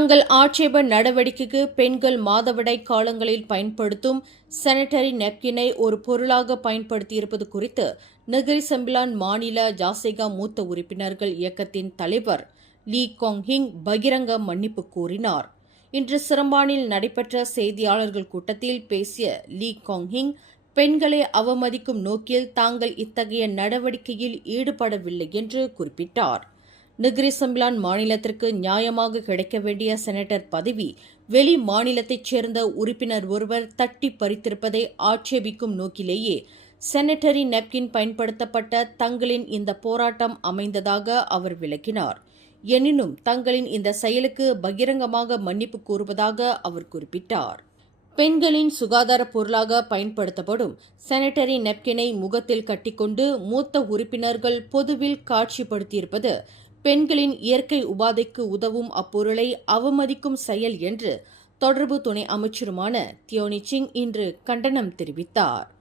தங்கள் ஆட்சேப நடவடிக்கைக்கு பெண்கள் மாதவிடாய் காலங்களில் பயன்படுத்தும் சானிட்டரி நாப்கினை ஒரு பொருளாக பயன்படுத்தியிருப்பது குறித்து நகரி செம்பிலான் மாநில ஜாசேகா மூத்த உறுப்பினர்கள் இயக்கத்தின் தலைவர் லீ காங்-ஹிங் பகிரங்க மன்னிப்பு கோரினார். இன்று சிரம்பானில் நடைபெற்ற செய்தியாளர்கள் கூட்டத்தில் பேசிய லீ காங்-ஹிங், பெண்களை அவமதிக்கும் நோக்கில் தாங்கள் இத்தகைய நடவடிக்கையில் ஈடுபடவில்லை என்று குறிப்பிட்டார். நகரி செம்பிலான் மாநிலத்திற்கு நியாயமாக கிடைக்க வேண்டிய செனட்டர் பதவி வெளி மாநிலத்தைச் சேர்ந்த உறுப்பினர் ஒருவர் தட்டி பறித்திருப்பதை ஆட்சேபிக்கும் நோக்கிலேயே சானிட்டரி நாப்கின் பயன்படுத்தப்பட்ட தங்களின் இந்த போராட்டம் அமைந்ததாக அவர் விளக்கினார். எனினும் தங்களின் இந்த செயலுக்கு பகிரங்கமாக மன்னிப்பு கூறுவதாக அவர் குறிப்பிட்டார். பெண்களின் சுகாதார பொருளாக பயன்படுத்தப்படும் சானிட்டரி நாப்கினை முகத்தில் கட்டிக்கொண்டு மூத்த உறுப்பினர்கள் பொதுவில் காட்சிப்படுத்தியிருப்பது பெண்களின் இயற்கை உபாதைக்கு உதவும் அப்பொருளை அவமதிக்கும் செயல் என்று தொடர்பு துணை அமைச்சருமான தியோனி சிங் இன்று கண்டனம் தெரிவித்தார்.